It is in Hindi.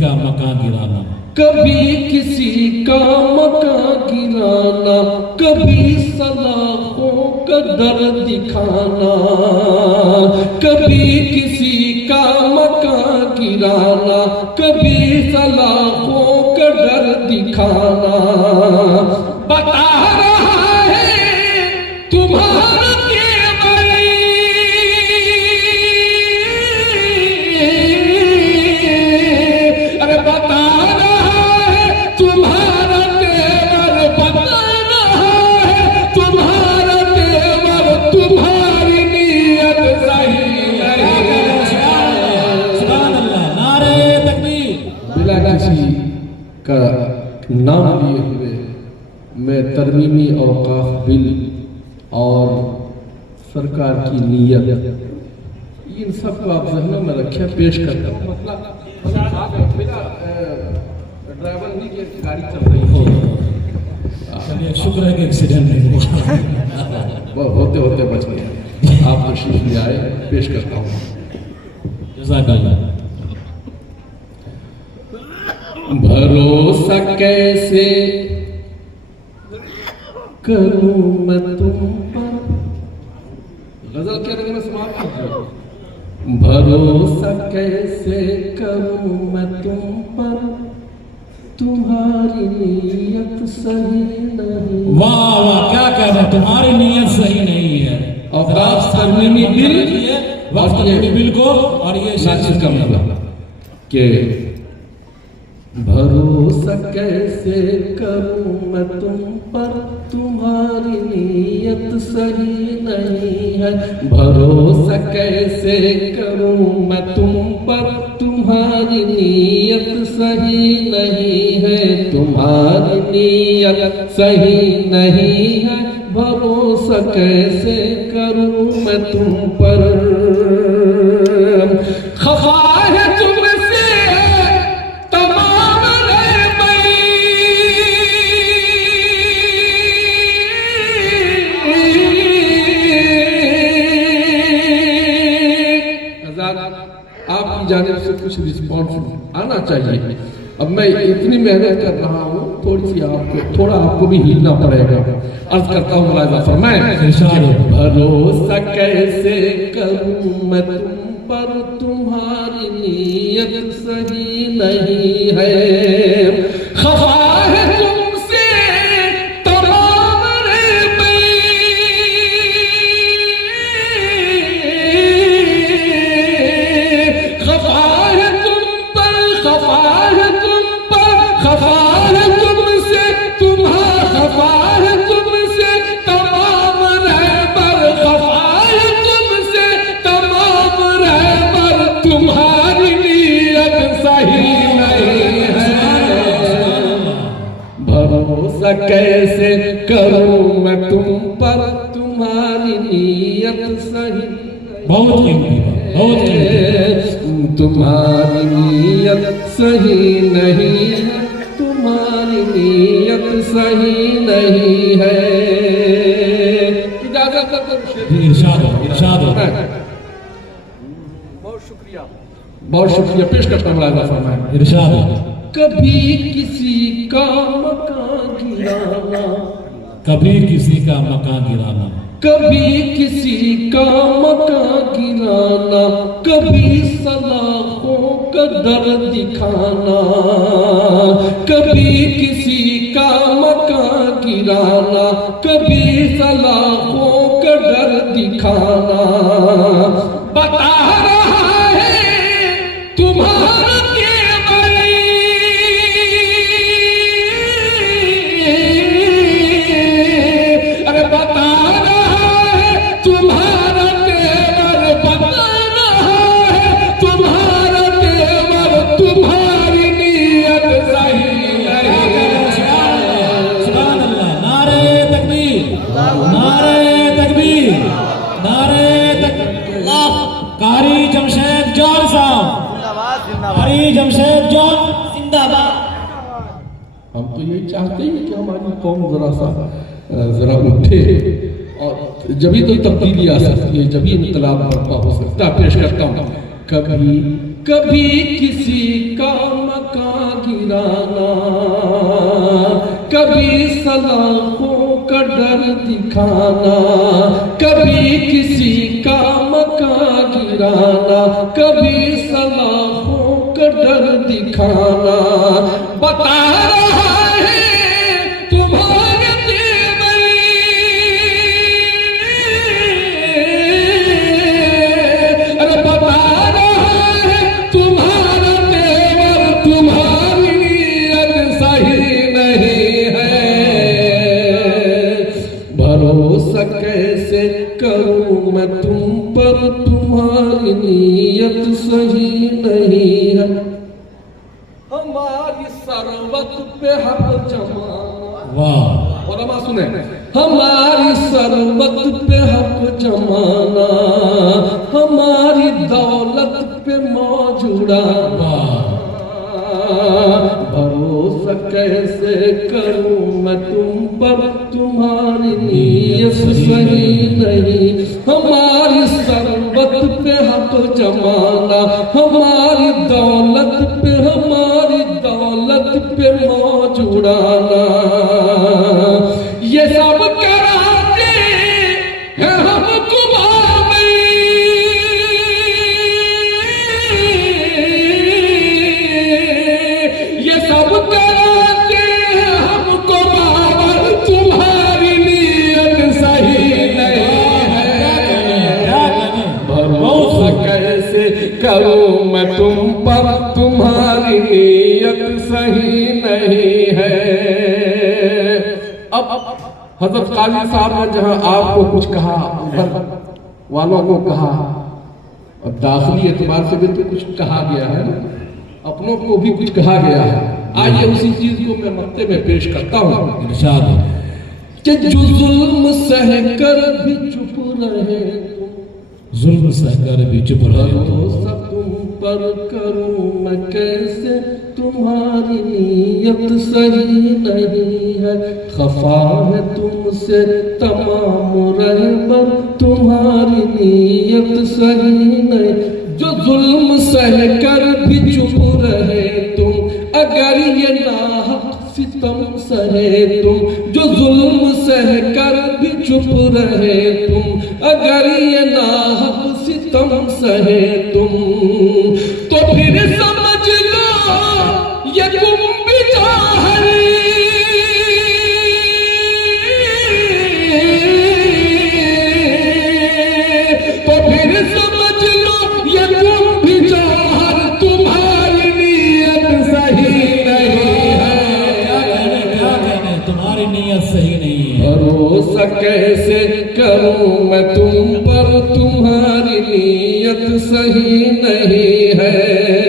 का मकान गिराना, कभी किसी का मकान गिराना, कभी सलाखों का दर दिखाना, कभी किसी का मकान गिराना, कभी सलाखों का डर दिखाना। बता रहा है तुम्हारा का नाम लिए हुए मैं तरमीमी औकाफ बिल और सरकार की नीयत इन सब को आप ज़हन में रखे पेश करता हूँ। मतलब मेरा ड्राइवर नहीं कि गाड़ी चल रही हो, चलिए शुक्र है कि एक्सीडेंट नहीं हुआ, होते होते बच गया। आप तशरीफ ले आए, पेश करता हूँ। जज़ाकल्लाह। भरोसा कैसे करूं मैं तुम पर, गजल के रंग में समाप्त कीजिए। भरोसा कैसे करूं मैं तुम पर, तुम्हारी नीयत सही नहीं। वाह वाह, क्या कह रहे हैं, तुम्हारी नीयत सही नहीं है। और तरमीमी बिल को और ये नाचिस का मतलब कि भरोसा कैसे करूं मैं तुम पर, तुम्हारी नीयत सही नहीं है। भरोसा कैसे करूं मैं तुम पर, तुम्हारी नीयत सही नहीं है। तुम्हारी नीयत सही नहीं है। भरोसा कैसे करूं मैं तुम पर, खफा है तुमसे तमाम आपकी जानिब से कुछ रिस्पॉन्स आना चाहिए। अब मैं इतनी मेहनत कर रहा हूँ, थोड़ा आपको भी हिलना पड़ेगा। अर्ज करता हूँ मुलाहिजा फरमाएं। भरोसा कैसे करूं मैं तुम पर, तुम्हारी नीयत सही नहीं है। खफा है तुमसे तमाम खफा है तुम पर, खफा है तुम पर, खफा है तुमसे खफा है तुमसे तमाम रहबर, खफा है तुमसे तमाम रहबर, तुम्हारी नीयत सही नहीं है। भरोसा कैसे करूं मैं तुम पर, तुम्हारी नीयत सही बहुत कीमती, बहुत तुम्हारी नीयत सही नहीं है। तुम्हारी नीयत सही नहीं है। इजाजत इरशाद हो, इरशाद हो। बहुत शुक्रिया, बहुत शुक्रिया पेश करता हूँ। इरशाद हो। कभी किसी का मकान गिराना, कभी किसी का मकान गिराना, कभी किसी का मकान गिराना, कभी सलाखों का दर दिखाना, कभी किसी का मकान गिराना, कभी सलाखों का डर दिखाना। बता रहा है तुम्हारा जमशेद जॉन जिंदाबाद। हम तो यही चाहते हैं कि हमारी कौम जरा उठे और जभी तो तब्दीली आ सकती है, जभी इनकलाब बर्पा हो सकता है। पेश करता हूँ। कभी कभी किसी का मकान डर दिखाना, कभी किसी का मकान गिराना, कभी सलाखों का डर दिखाना। बता रहा है तुम्हारे तेवर, अरे बता रहा है तुम्हारा तेवर, तुम्हारी नीयत सही नहीं है। भरोसा कैसे करूं मैं तुम पर, तुम्हारी नीयत सही नहीं है। हमारी सरवत पे हक जमाना, वाह और हम सुने, हमारी सरवत पे हक जमाना, हमारी दौलत पे मौज उड़ाना। भरोसा कैसे करूं मैं तुम पर, तुम्हारी नीयत सही नहीं। हमारी सरवत पे हक जमाना, हमारी दौलत पे, हमारी दौलत पे मौज उड़ाना। ये सब कराते हैं हमको मामे, ये सब कराते हैं हमको मामे, तुम्हारी नीयत सही नहीं है। भरोसा कैसे करूं मैं तुम पर, तुम्हारी नीयत सही नहीं है। अब हजरत काजी साहब ने जहां आपको कुछ कहा, उधर वालों को कहा, अब दाखिली एतबार से भी तो कुछ कहा गया है, अपनों को भी कुछ कहा गया है। आइए उसी चीज को मैं मक्ते में पेश करता हूँ। इरशाद कि जो जुल्म सह कर भी चुप रहे, जुल्म सहकर भी चुप रहे, भरोसा तुम पर करूं मैं कैसे, तुम्हारी नीयत सही नहीं है। खफा है तुमसे तमाम रहबर, तुम्हारी नीयत सही नहीं। जो जुल्म सह कर भी चुप रहे तुम, अगर ये नाहक सितम सहे तुम, जो जुल्म सह कर भी चुप रहे तुम, अगर ये नाहक सितम सहे तुम, तो फिर समझ लो ये तुम भी जाहरी, तो फिर समझ लो ये तुम भी जाहर, तुम्हारी नीयत सही नहीं है। क्या कहने तुम्हारी नीयत सही नहीं है। भरोसा कैसे करूं मैं तुम पर, तुम्हारी नीयत सही नहीं है।